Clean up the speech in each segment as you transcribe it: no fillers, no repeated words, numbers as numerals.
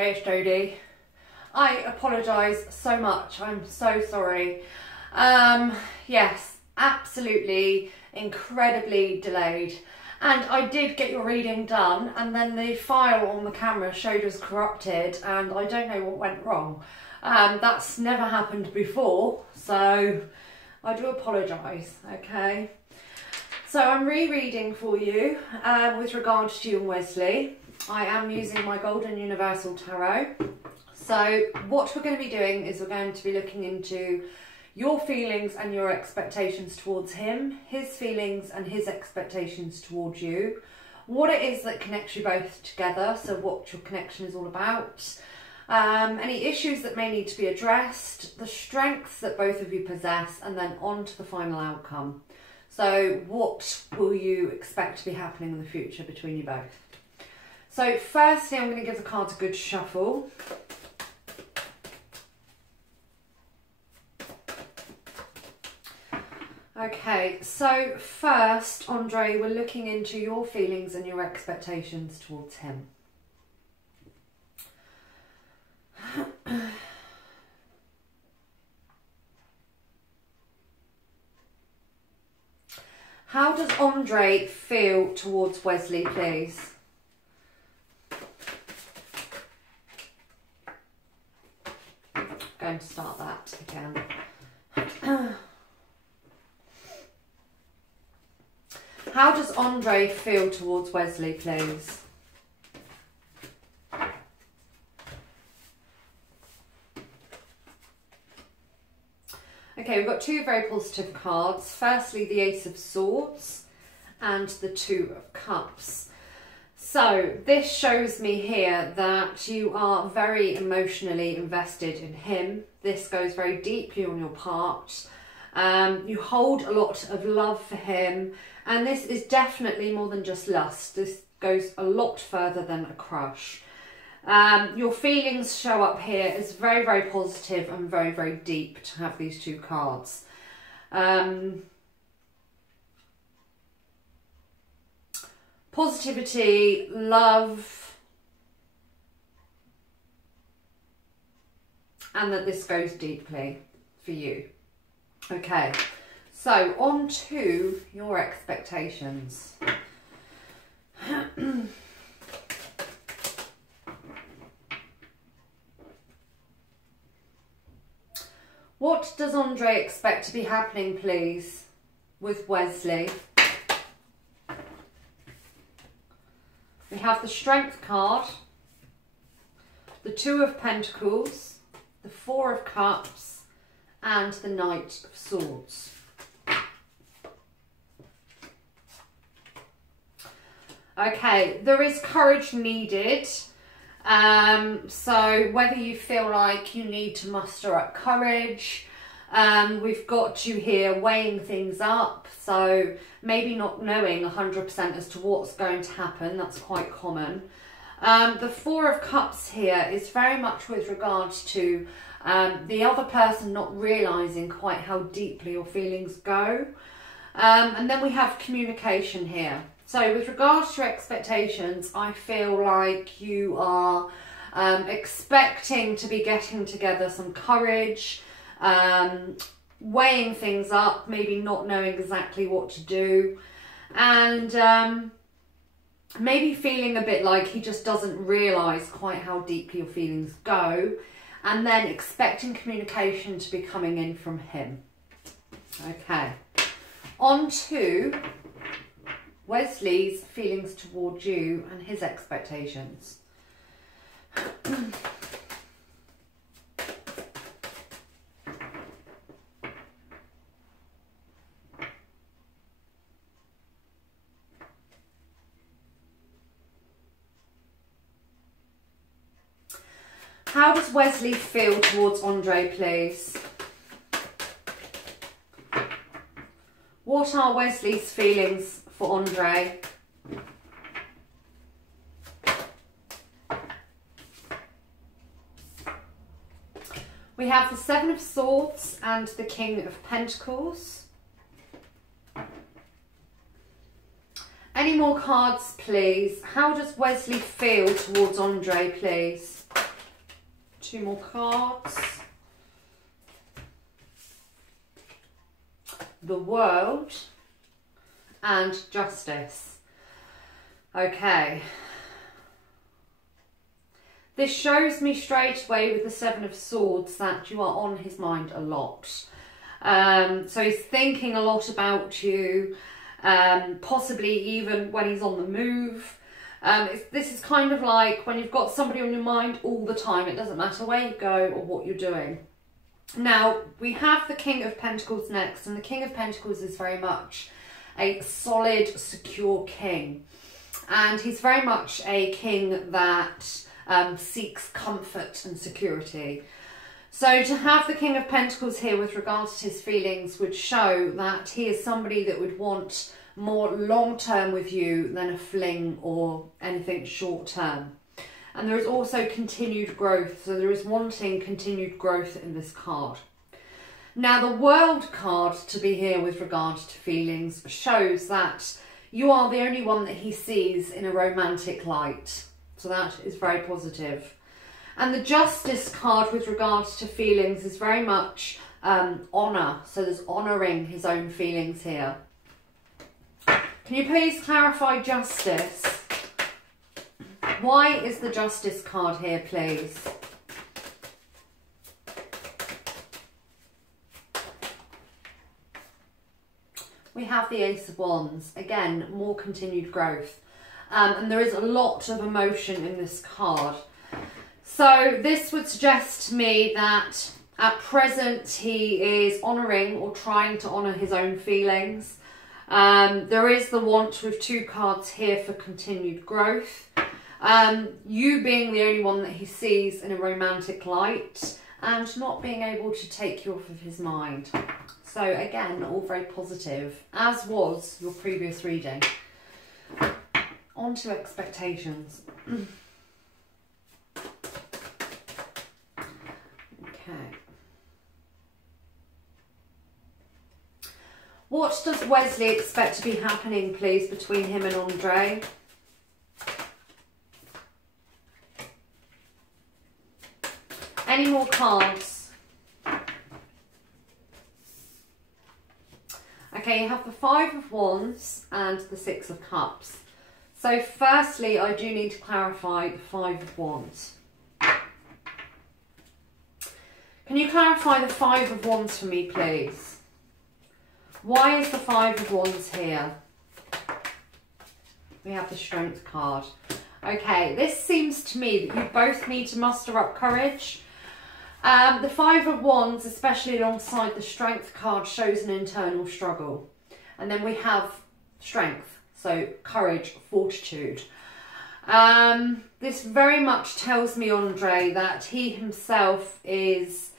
It's Jodie. I apologise so much. I'm so sorry. Yes, absolutely incredibly delayed. And I did get your reading done, and then the file on the camera showed us corrupted, and I don't know what went wrong. That's never happened before, so I do apologise, okay? So I'm rereading for you with regards to you and Wesley. I am using my Golden Universal Tarot. So what we're going to be doing is we're going to be looking into your feelings and your expectations towards him, his feelings and his expectations towards you, what it is that connects you both together, so what your connection is all about, any issues that may need to be addressed, the strengths that both of you possess, and then on to the final outcome. So what will you expect to be happening in the future between you both? So firstly, I'm going to give the cards a good shuffle. Okay, so first, Andre, we're looking into your feelings and your expectations towards him. How does Andre feel towards Wesley, please? Going to start that again. How does Andre feel towards Wesley, please? Okay, we've got two very positive cards. Firstly, the Ace of Swords and the Two of Cups. So this shows me here that you are very emotionally invested in him. This goes very deeply on your part. You hold a lot of love for him, and this is definitely more than just lust. This goes a lot further than a crush. Your feelings show up here as very, very positive and very, very deep to have these two cards. Positivity, love, and that this goes deeply for you. Okay, so on to your expectations. What does Andre expect to be happening, please, with Wesley? We have the Strength card, the Two of Pentacles, the Four of Cups, and the Knight of Swords. Okay, there is courage needed. So whether you feel like you need to muster up courage, we've got you here weighing things up, so maybe not knowing 100% as to what's going to happen. That's quite common. The Four of Cups here is very much with regards to the other person not realising quite how deeply your feelings go. And then we have communication here. So with regards to your expectations, I feel like you are expecting to be getting together some courage, weighing things up, maybe not knowing exactly what to do, and maybe feeling a bit like he just doesn't realise quite how deeply your feelings go, and then expecting communication to be coming in from him. Okay, on to Wesley's feelings towards you and his expectations. How does Wesley feel towards Andre, please? What are Wesley's feelings for Andre? We have the Seven of Swords and the King of Pentacles. Any more cards, please? How does Wesley feel towards Andre, please? 2 more cards. The World and Justice. Okay. This shows me straight away with the 7 of Swords that you are on his mind a lot. So he's thinking a lot about you, possibly even when he's on the move. This is kind of like when you've got somebody on your mind all the time. It doesn't matter where you go or what you're doing. Now, we have the King of Pentacles next, and the King of Pentacles is very much a solid, secure king. And he's very much a king that seeks comfort and security. So to have the King of Pentacles here with regards to his feelings would show that he is somebody that would want more long-term with you than a fling or anything short-term. And there is also continued growth, so there is wanting continued growth in this card. Now the World card to be here with regards to feelings shows that you are the only one that he sees in a romantic light. So that is very positive. And the Justice card with regards to feelings is very much honour. So there's honouring his own feelings here. Can you please clarify Justice? Why is the Justice card here, please? We have the Ace of Wands. Again, more continued growth. And there is a lot of emotion in this card. So this would suggest to me that at present he is honouring or trying to honour his own feelings. There is the want with 2 cards here for continued growth. You being the only one that he sees in a romantic light and not being able to take you off of his mind. So again, all very positive, as was your previous reading. On to expectations. Okay. What does Wesley expect to be happening, please, between him and Andre? Any more cards? Okay, you have the 5 of Wands and the 6 of Cups. So firstly, I do need to clarify the 5 of Wands. Can you clarify the 5 of Wands for me, please? Why is the 5 of Wands here? We have the Strength card. Okay, this seems to me that you both need to muster up courage. The 5 of Wands, especially alongside the Strength card, shows an internal struggle. And then we have Strength, so courage, fortitude. This very much tells me, Andre, that he himself is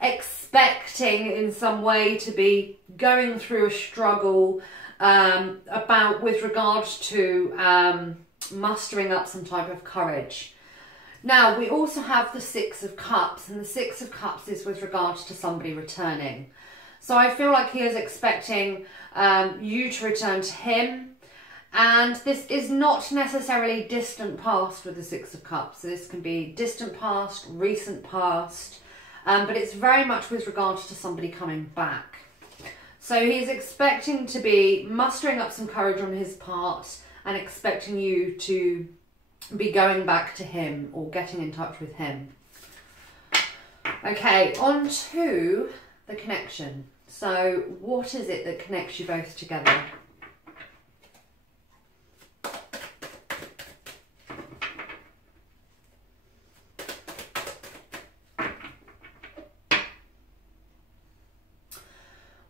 expecting in some way to be going through a struggle with regards to mustering up some type of courage. Now, we also have the 6 of Cups, and the 6 of Cups is with regards to somebody returning. So I feel like he is expecting you to return to him. And this is not necessarily distant past with the 6 of Cups. This can be distant past, recent past, but it's very much with regards to somebody coming back. So he's expecting to be mustering up some courage on his part and expecting you to be going back to him or getting in touch with him. Okay, on to the connection. So what is it that connects you both together?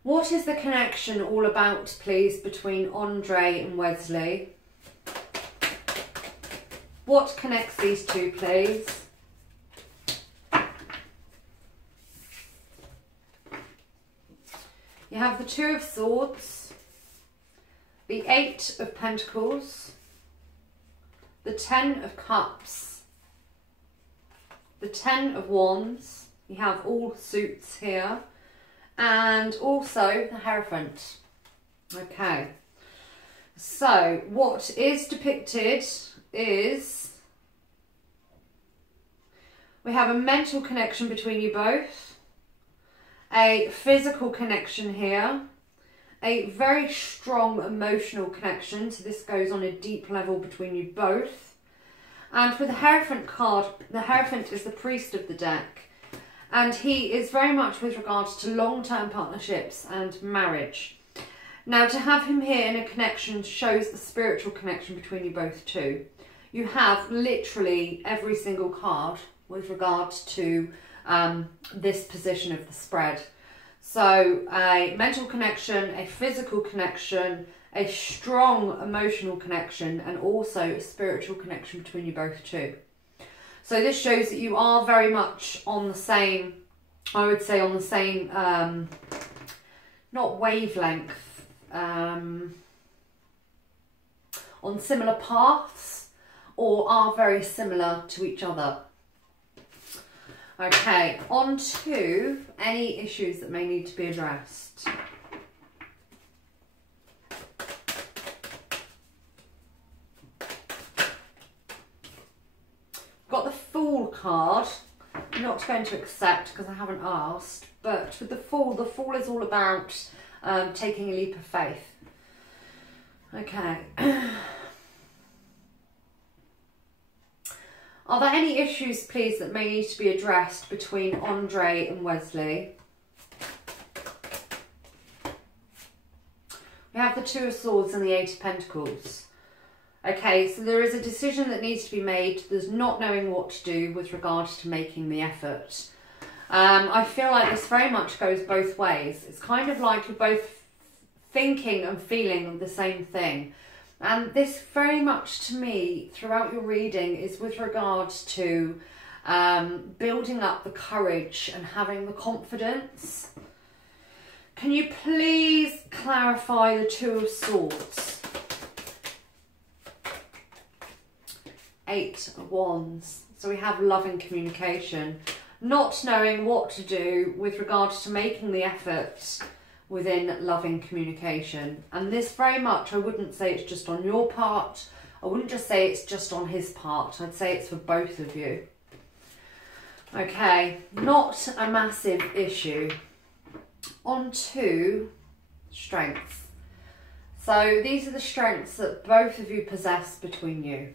What is the connection all about, please, between Andre and Wesley? What connects these two, please? You have the 2 of Swords, the 8 of Pentacles, the 10 of Cups, the 10 of Wands. You have all suits here. And also the Hierophant. Okay, so what is depicted is We have a mental connection between you both, a physical connection here, a very strong emotional connection, so this goes on a deep level between you both. And with the Hierophant card, the Hierophant is the priest of the deck, and he is very much with regards to long-term partnerships and marriage. Now, to have him here in a connection shows the spiritual connection between you both too. You have literally every single card with regards to this position of the spread. So a mental connection, a physical connection, a strong emotional connection, and also a spiritual connection between you both too. So this shows that you are very much on the same, I would say on the same, not wavelength, on similar paths, or are very similar to each other. Okay, on to any issues that may need to be addressed. Got the Fool card. I'm not going to accept because I haven't asked, but with the Fool is all about taking a leap of faith. Okay. Are there any issues, please, that may need to be addressed between Andre and Wesley? We have the Two of Swords and the Eight of Pentacles. Okay, so there is a decision that needs to be made. There's not knowing what to do with regards to making the effort. I feel like this very much goes both ways. It's kind of like you're both thinking and feeling the same thing. And this very much to me throughout your reading is with regards to building up the courage and having the confidence. Can you please clarify the Two of Swords? Eight of Wands. So we have loving communication, not knowing what to do with regards to making the effort within loving communication. And this very much, I wouldn't say it's just on your part. I wouldn't just say it's just on his part. I'd say it's for both of you. Okay, not a massive issue. On to strengths. So these are the strengths that both of you possess between you.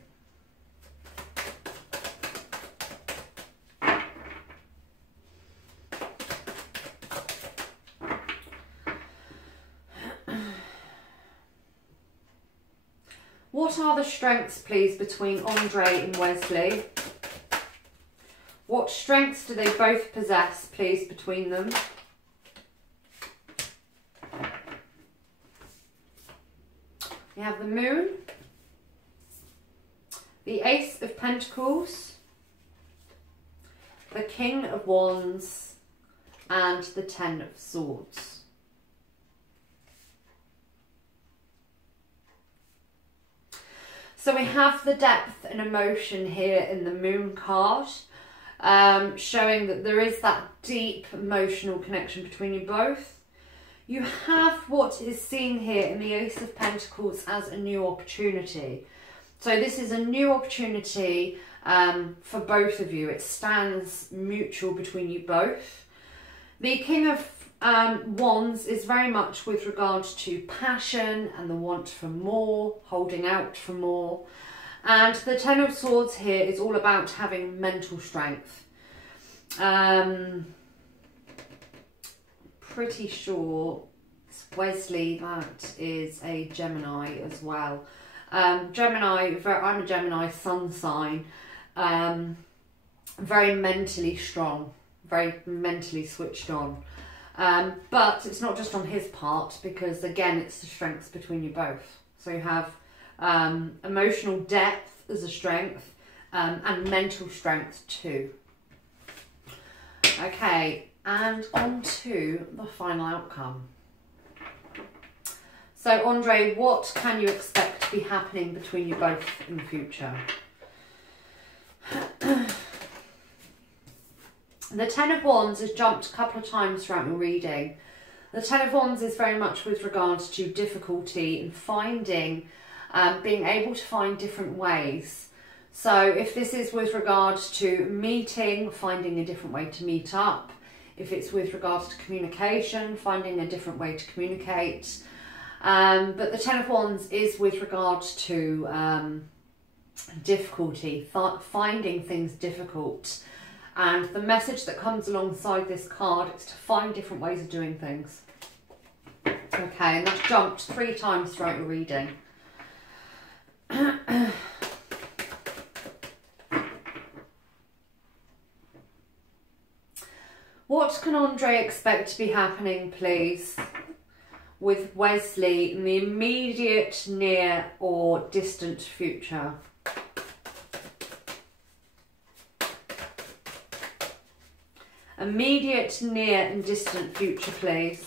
What are the strengths, please, between Andre and Wesley? What strengths do they both possess, please, between them? We have the Moon, the Ace of Pentacles, the King of Wands, and the Ten of Swords. So we have the depth and emotion here in the Moon card, showing that there is that deep emotional connection between you both. You have what is seen here in the Ace of Pentacles as a new opportunity. So this is a new opportunity for both of you. It stands mutual between you both. The King of Wands is very much with regards to passion and the want for more, holding out for more. And the Ten of Swords here is all about having mental strength. Pretty sure Wesley, that is a Gemini as well. Gemini, I'm a Gemini sun sign, very mentally strong, very mentally switched on. But it's not just on his part, because again, it's the strengths between you both. So you have emotional depth as a strength, and mental strength too. Okay, and on to the final outcome. So Andre, what can you expect to be happening between you both in the future? The Ten of Wands has jumped a couple of times throughout your reading. The Ten of Wands is very much with regards to difficulty in finding, being able to find different ways. So if this is with regards to meeting, finding a different way to meet up. If it's with regards to communication, finding a different way to communicate. But the Ten of Wands is with regards to difficulty, finding things difficult. And the message that comes alongside this card is to find different ways of doing things. Okay, and that's jumped 3 times throughout your reading. What can Andre expect to be happening, please, with Wesley in the immediate, near or distant future? Immediate, near and distant future, please.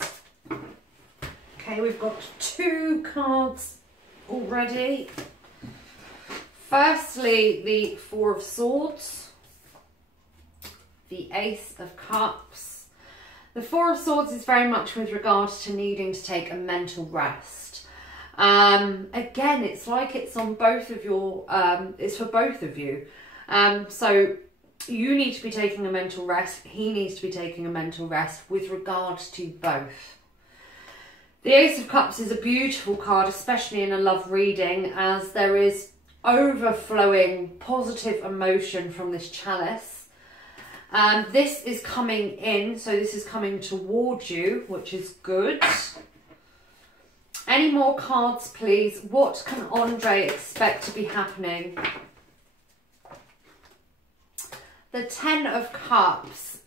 Okay, we've got 2 cards already. Firstly, the 4 of Swords. The Ace of Cups. The 4 of Swords is very much with regards to needing to take a mental rest. Again, it's like it's on both of your, it's for both of you. So you need to be taking a mental rest. He needs to be taking a mental rest with regards to both. The Ace of Cups is a beautiful card, especially in a love reading, as there is overflowing positive emotion from this chalice. This is coming in, so this is coming towards you, which is good. Any more cards, please? What can Andre expect to be happening? The 10 of Cups,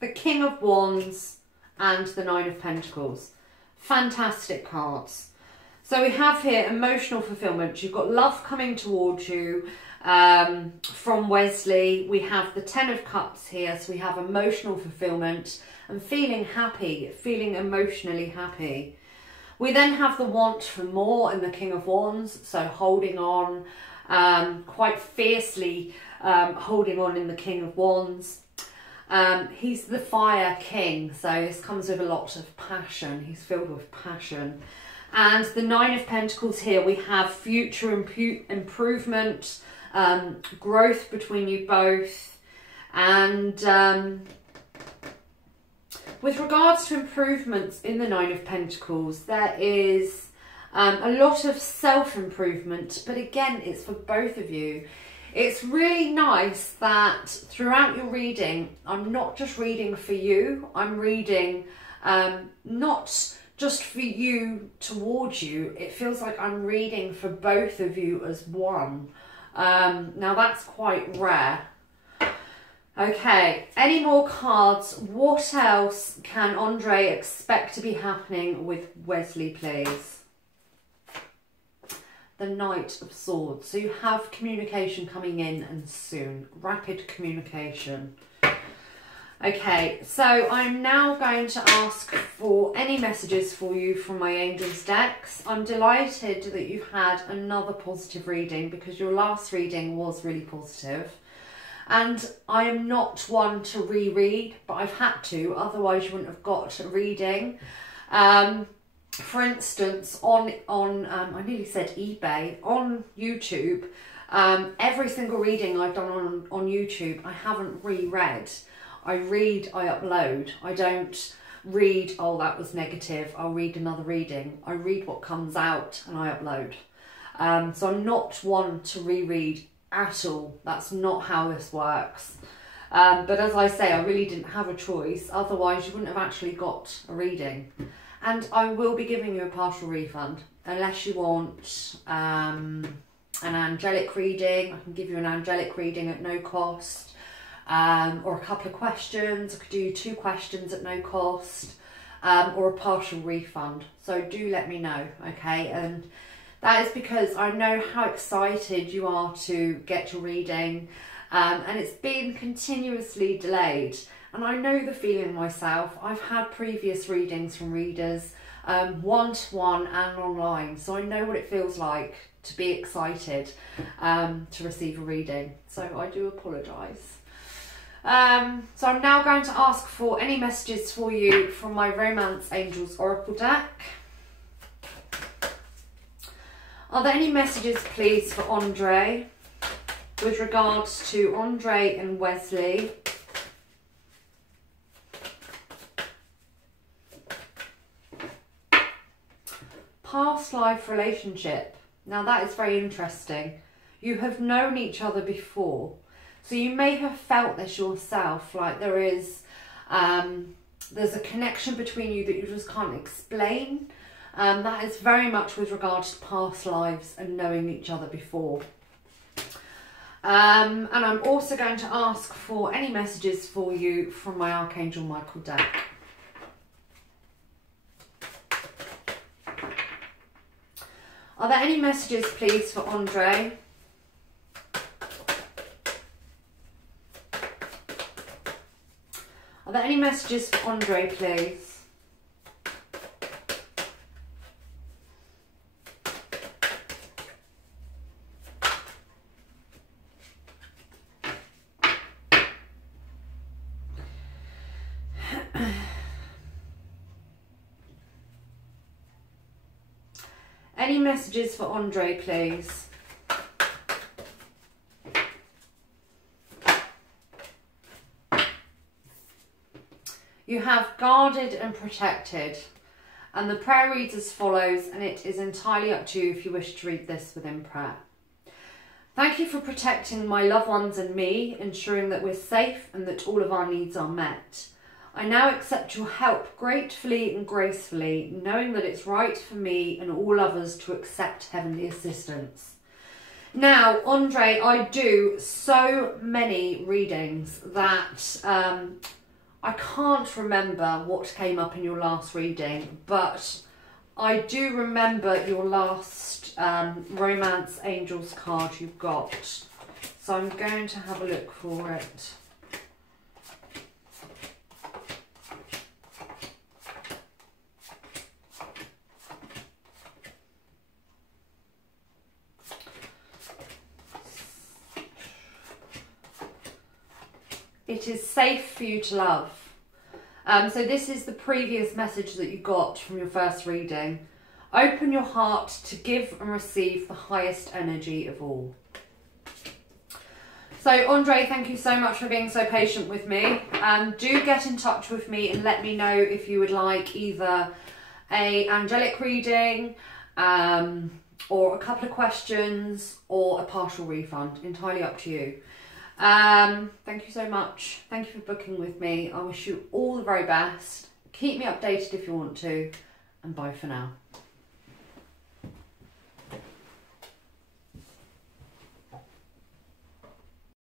the King of Wands, and the 9 of Pentacles. Fantastic cards. So we have here emotional fulfillment. You've got love coming towards you from Wesley. We have the 10 of Cups here, so we have emotional fulfillment and feeling happy, feeling emotionally happy. We then have the want for more in the King of Wands, so holding on, quite fiercely holding on in the King of Wands. He's the Fire King, so this comes with a lot of passion. He's filled with passion. And the 9 of Pentacles here, we have future improvement, growth between you both. And with regards to improvements in the 9 of Pentacles, there is a lot of self-improvement, but again, it's for both of you. It's really nice that throughout your reading, I'm not just reading for you, I'm reading not just for you towards you. It feels like I'm reading for both of you as one. Now that's quite rare. Okay, any more cards? What else can Andre expect to be happening with Wesley, please? The Knight of Swords. So you have communication coming in and soon. Rapid communication. Okay, so I'm now going to ask for any messages for you from my Angels decks. I'm delighted that you've had another positive reading because your last reading was really positive. And I am not one to reread, but I've had to, otherwise you wouldn't have got a reading. For instance, on I nearly said eBay, on YouTube, every single reading I've done on YouTube, I haven't reread. I read, I upload. I don't read, oh, that was negative, I'll read another reading. I read what comes out and I upload. So I'm not one to reread at all. That's not how this works. But as I say, I really didn't have a choice. Otherwise, you wouldn't have actually got a reading. And I will be giving you a partial refund. Unless you want an angelic reading, I can give you an angelic reading at no cost. Or a couple of questions. I could do 2 questions at no cost, or a partial refund. So do let me know, okay? And that is because I know how excited you are to get your reading, and it's been continuously delayed. And I know the feeling myself. I've had previous readings from readers, one-to-one and online, so I know what it feels like to be excited to receive a reading. So I do apologise. So I'm now going to ask for any messages for you from my Romance Angels Oracle deck. Are there any messages, please, for Andre? with regards to Andre and Wesley. Past life relationship. Now that is very interesting. You have known each other before. So you may have felt this yourself, like there's a connection between you that you just can't explain. That is very much with regards to past lives and knowing each other before. And I'm also going to ask for any messages for you from my Archangel Michael deck. Are there any messages, please, for Andre? Are there any messages for Andre, please? Any messages for Andre, please? You have guarded and protected. And the prayer reads as follows, and it is entirely up to you if you wish to read this within prayer. Thank you for protecting my loved ones and me, ensuring that we're safe and that all of our needs are met. I now accept your help gratefully and gracefully, knowing that it's right for me and all others to accept heavenly assistance. Now, Andre, I do so many readings that I can't remember what came up in your last reading, but I do remember your last Romance Angels card you got. So I'm going to have a look for it. It is safe for you to love. So this is the previous message that you got from your first reading. Open your heart to give and receive the highest energy of all. So Andre, thank you so much for being so patient with me. Do get in touch with me and let me know if you would like either a angelic reading, or a couple of questions, or a partial refund. Entirely up to you. Thank you so much. Thank you for booking with me. I wish you all the very best. Keep me updated if you want to, and bye for now.